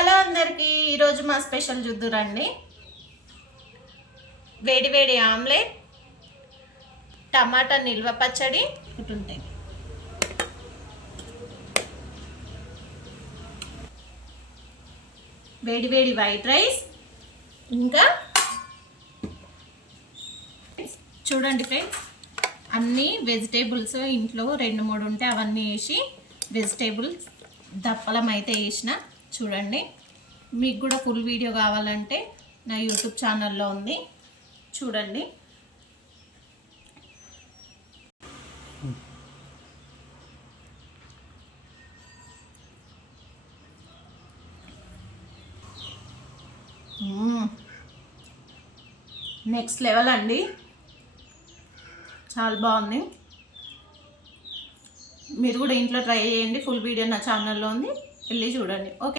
Hello అందరికీ, ఈరోజు మా స్పెషల్ చూద్దురండి. వేడి వేడి ఆమ్లెట్, టమాటా నిల్వ పచ్చడి ఉంటాయి. వేడి వేడి వైట్ రైస్, ఇంకా చూడండి ఫ్రెండ్స్, అన్నీ వెజిటేబుల్స్ ఇంట్లో 2-3 ఉంటే అవన్నీ వేసి వెజిటేబుల్స్ దప్పలం అయితే వేసిన. చూడండి, మీకు కూడా ఫుల్ వీడియో కావాలంటే నా యూట్యూబ్ ఛానల్లో ఉంది, చూడండి. నెక్స్ట్ లెవెల్ అండి, చాలా బాగుంది. మీరు కూడా ఇంట్లో ట్రై చేయండి. ఫుల్ వీడియో నా ఛానల్లో ఉంది, వెళ్ళి చూడండి. ఓకే.